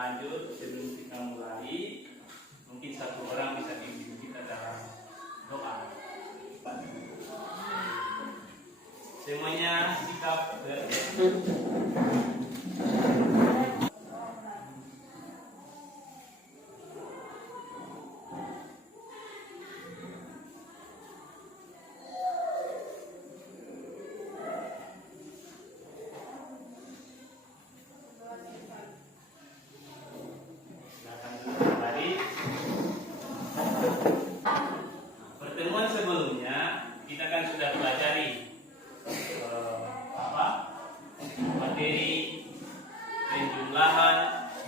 lanjut, sebelum kita mulai, mungkin satu orang bisa bimbing kita dalam doa. Semuanya sikap pertemuan sebelumnya kita kan sudah pelajari materi penjumlahan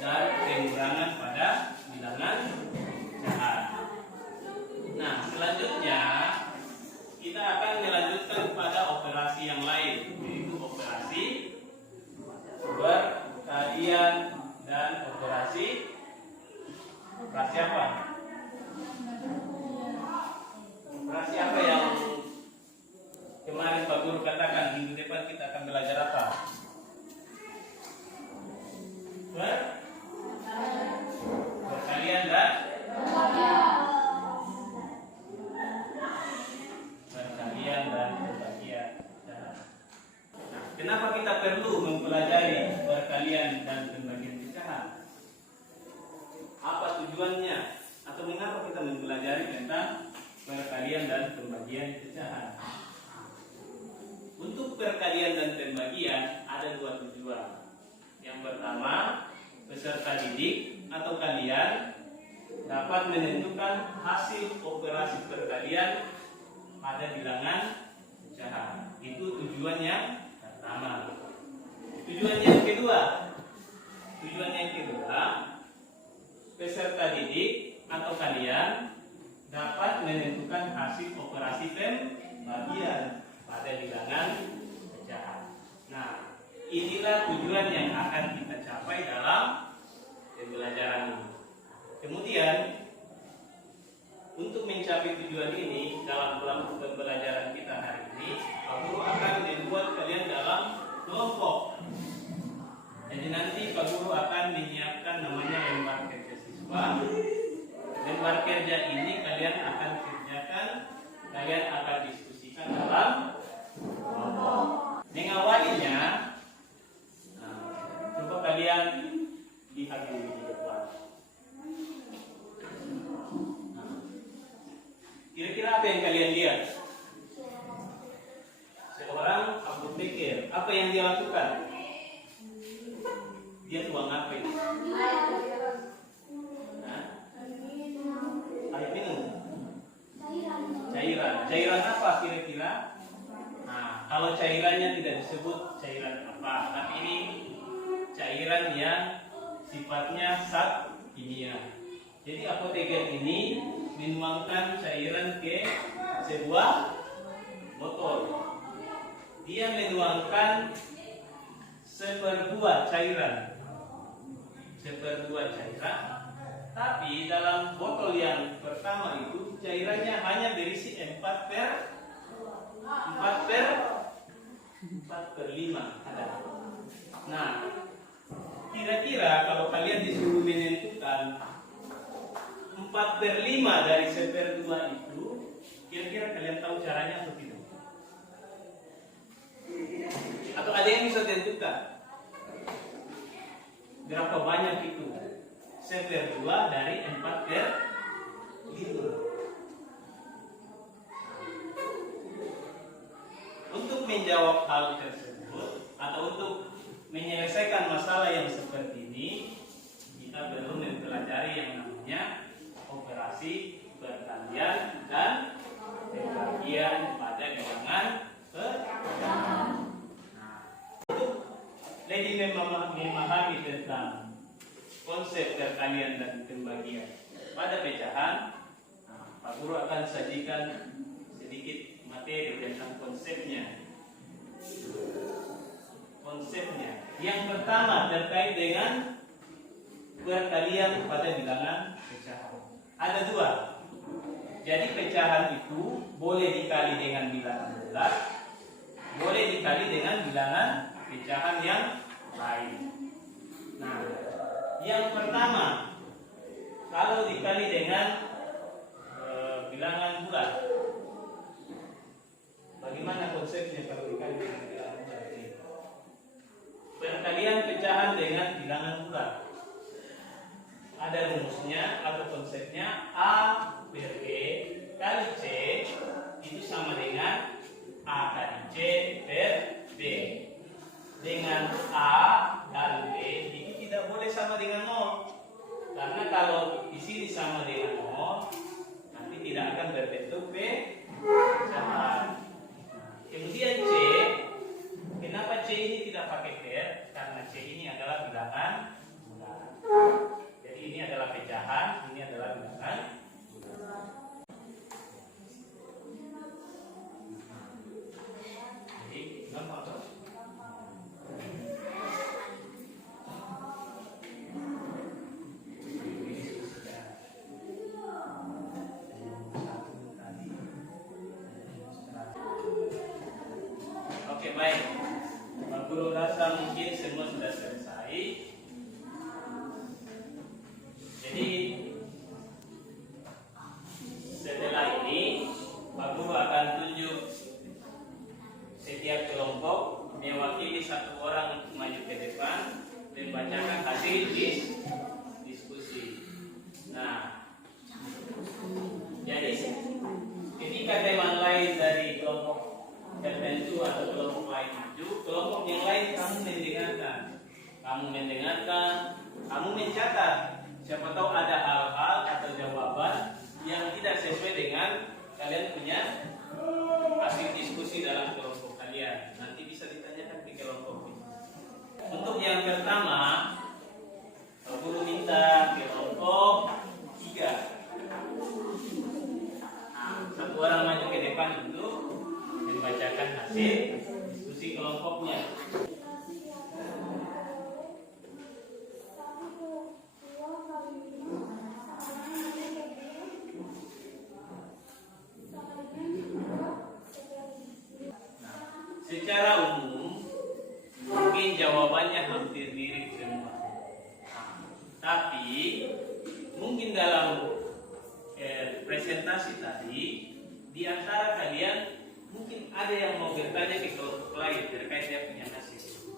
dan pengurangan pada bilangan pecahan. Nah, selanjutnya kita akan melanjutkan pada operasi yang lain, yaitu operasi perkalian dan operasi apa? Operasi apa yang kemarin Pak Guru katakan minggu depan kita akan belajar apa? Perkalian dan pembagian. Nah, kenapa kita perlu mempelajari perkalian dan pembagian pecahan? Apa tujuannya? Atau mengapa kita mempelajari tentang perkalian dan pembagian pecahan? Untuk perkalian dan pembagian ada dua tujuan. Yang pertama, peserta didik atau kalian dapat menentukan hasil operasi perkalian pada bilangan pecahan. Itu tujuan yang pertama. Tujuan yang kedua, peserta didik atau kalian dapat menentukan hasil operasi pembagian pada bilangan pecahan. Nah, inilah tujuan yang akan kita capai dalam pembelajaran ini. Kemudian, untuk mencapai tujuan ini dalam kelompok pembelajaran kita hari ini, Pak Guru akan membuat kalian dalam kelompok. Jadi nanti Pak Guru akan menyiapkan namanya lembar kerja siswa. Lembar kerja ini kalian akan kerjakan, kalian akan diskusikan dalam kelompok. Mengawalinya, coba kalian lihat dulu di depan. Kira-kira apa yang kalian lihat? Seorang Abu Bekir. Apa yang dia lakukan? Dia tuang apa ini? Air minum. Cairan apa kira-kira? Nah, kalau cairannya tidak disebut cairan apa, tapi ini cairan yang sifatnya zat kimia. Jadi apoteker ini menuangkan cairan ke sebuah botol. Dia menuangkan seperempat cairan, tapi dalam botol yang pertama itu cairannya hanya berisi 4/5 ada. Nah, kira-kira kalau kalian disuruh menentukan 4/5 dari 1/2 itu, kira-kira kalian tahu caranya atau tidak? Atau ada yang bisa tentukan berapa banyak itu 1/2 dari 4/5? Untuk menjawab hal tersebut atau untuk menyelesaikan masalah yang seperti ini, kita perlu mempelajari yang namanya operasi perkalian dan pembagian pada bilangan pecahan. Untuk lebih memahami tentang konsep perkalian dan pembagian pada pecahan, Pak Guru akan sajikan sedikit materi tentang konsepnya. Yang pertama terkait dengan perkalian pada bilangan pecahan. Ada dua. Jadi pecahan itu boleh dikali dengan bilangan bulat, boleh dikali dengan bilangan pecahan yang lain. Nah, Yang pertama, kalau dikali dengan bilangan bulat, bagaimana konsepnya kalau dikali dengan bilangan bulat ini? Perkalian pecahan dengan bilangan bulat. Ada rumusnya atau konsepnya. A per B kali C itu sama dengan A kali C per B. Dengan A dan B ini tidak boleh sama dengan 0. Karena kalau di sini sama dengan 0, nanti tidak akan berbentuk pecahan. Kemudian C, kenapa C ini tidak pakai per? Karena C ini adalah bilangan bulat. Jadi ini adalah pecahan, ini adalah bilangan bulat. Jadi, gampang toh? Oke, baik. Pak Guru rasa mungkin semua sudah selesai. Jadi setelah ini Pak Guru akan tunjuk setiap kelompok mewakili satu orang untuk maju ke depan membacakan hasil diskusi. Nah, jadi ketika teman lain dari kelompok tertentu atau kelompok lain maju, kelompok yang lain kamu mendengarkan, kamu mencatat. Siapa tahu ada hal-hal atau jawaban yang tidak sesuai dengan kalian punya hasil diskusi dalam kelompok kalian. Nanti bisa ditanyakan ke kelompok ini. Untuk yang pertama, Pak Guru minta kelompok 3. Satu orang maju ke depan untuk membacakan hasil diskusi kelompoknya. Secara umum mungkin jawabannya hampir mirip semua, tapi mungkin dalam presentasi tadi di antara kalian mungkin ada yang mau bertanya ke kelompok lain terkait dia punya hasil.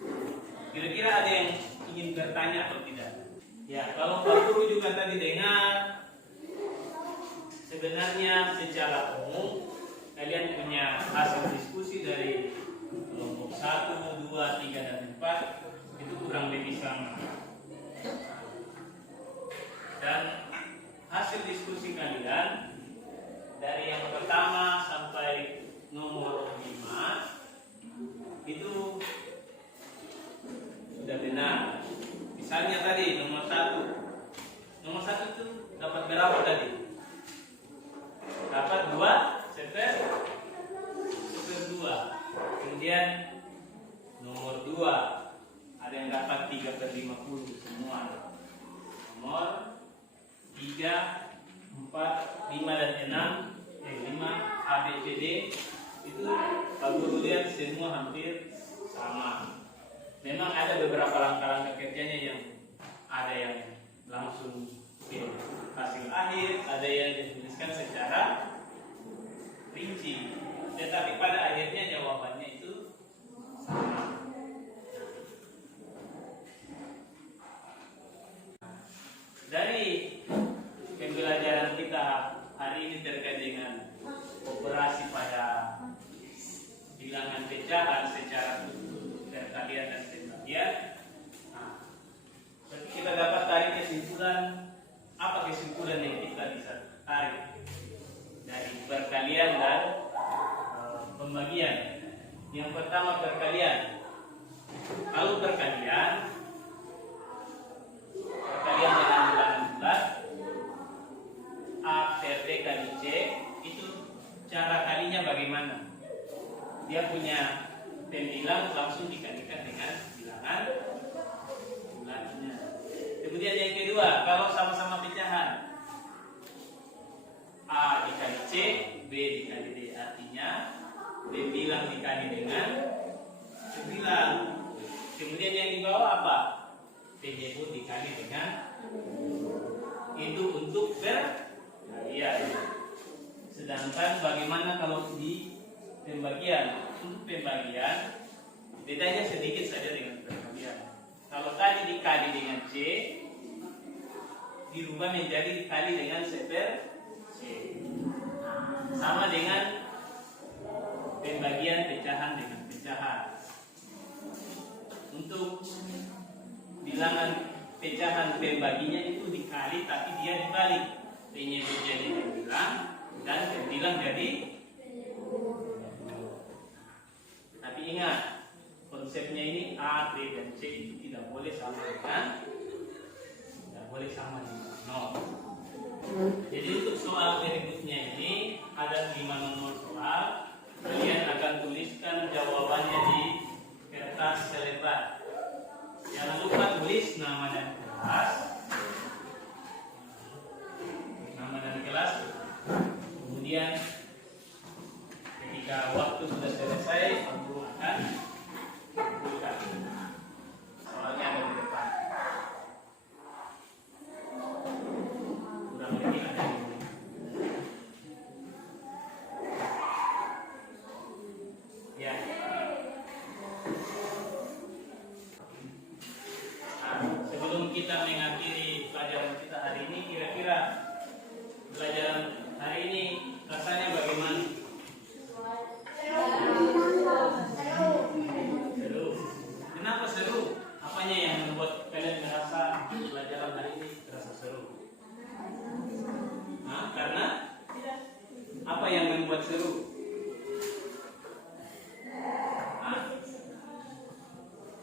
Kira-kira ada yang ingin bertanya atau tidak? Ya, kalau Pak Guru juga tadi dengar, sebenarnya secara umum kalian punya hasil diskusi dari kelompok 1, 2, 3, dan 4 itu kurang lebih sama. Dan hasil diskusi kalian dari yang pertama sampai nomor 5 itu sudah benar. Misalnya tadi nomor 1 itu dapat berapa tadi? Dapat 2/2. Kemudian nomor 2 ada yang dapat 3/50 semua. Nomor 3, 4, 5 dan 6, 5 A, B, C, D itu Pak Guru lihat semua hampir sama. Memang ada beberapa langkah-langkah kerjanya yang ada yang langsung ke hasil akhir, ada yang dituliskan secara rinci, tetapi pada akhirnya jawabannya itu sama. Dari pembelajaran kita hari ini terkait dengan operasi pada bilangan pecahan secara perkalian dan pembagian, kita dapat tarik kesimpulan. Apa kesimpulan yang kita bisa tarik dari perkalian dan pembagian? Yang pertama, perkalian. Kalau perkalian dengan bilangan bulat, A per B kali C, itu cara kalinya bagaimana? Dia punya pembilang langsung dikalikan dengan bilangan bulatnya. Kemudian yang kedua, kalau sama-sama pecahan, A dikali C, B dikali D, artinya pembilang dikali dengan pembilang. Kemudian yang di bawah apa? penyebut dikali dengan itu untuk berbagian. Sedangkan bagaimana kalau di pembagian? Untuk pembagian bedanya sedikit saja dengan pembagian. Kalau tadi dikali dengan C, dirubah menjadi dikali dengan seper C. Sama dengan pembagian pecahan dengan pecahan. Untuk bilangan pecahan pembaginya itu dikali tapi dia dibalik. Penyebut jadi pembilang dan pembilang jadi. Tapi ingat, konsepnya ini A, B, dan C itu tidak boleh sama dengan nol. Jadi untuk soal berikutnya ini ada 5 nomor soal. Kalian akan tuliskan jawabannya di kertas selebar. Jangan lupa tulis nama dan kelas. Kemudian ketika waktu sudah selesai, guru akan buka. Soalnya ada di depan. Kurang lebih ada di sini. Ya. Sebelum kita mengakhiri pelajaran kita hari ini, kira-kira pelajaran hari ini rasanya bagaimana? Seru. Kenapa seru? Apanya yang membuat kalian merasa pelajaran hari ini terasa seru? Karena apa yang membuat seru?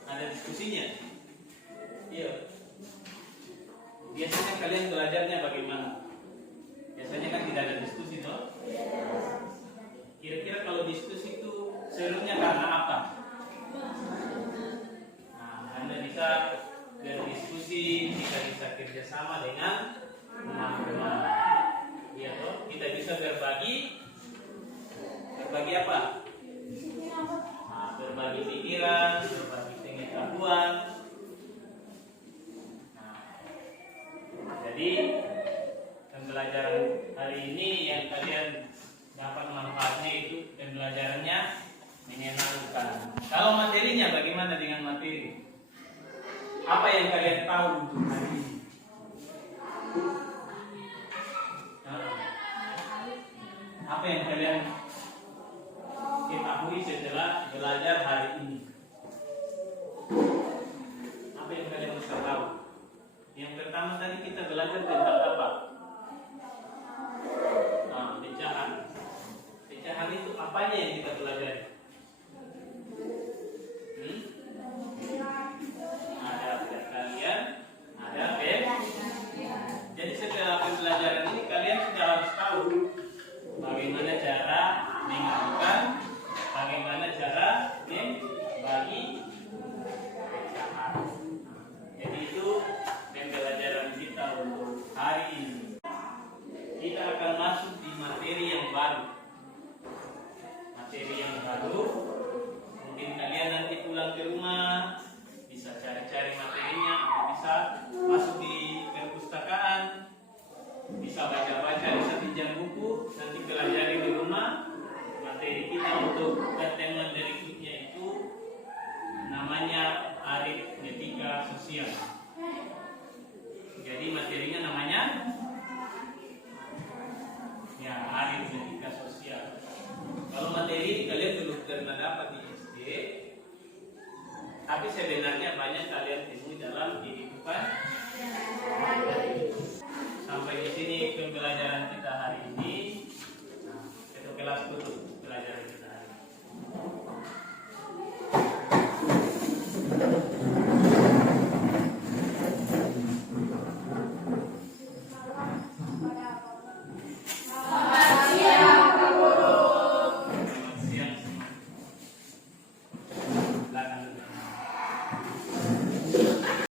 Ada diskusinya. Iya. Biasanya kalian belajarnya bagaimana? Biasanya kan tidak ada diskusi, toh? Kira-kira kalau diskusi itu serunya karena apa? Anda bisa berdiskusi jika bisa kerjasama dengan teman-teman. Iya, toh? Kita bisa berbagi apa? Berbagi pikiran, berbagi pengetahuan. Jadi pembelajaran hari ini yang kalian dapat manfaatnya itu pembelajarannya menyenangkan. Kalau materinya bagaimana dengan materi? Apa yang kalian tahu untuk hari ini? Apa yang kalian ketahui setelah belajar hari ini? Apa yang kalian bisa tahu? Yang pertama tadi kita belajar tentang apa? Pecahan. Pecahan itu apanya yang kita pelajari? Ada perkalian, ada Jadi setelah pembelajaran ini kalian sudah harus tahu bagaimana cara mengajukan, bagaimana cara membagi pecahan. Jadi itu pembelajaran kita untuk hari ini. Kita akan masuk di materi yang baru. Materi yang baru. Mungkin kalian nanti pulang ke rumah bisa cari-cari materinya, bisa masuk di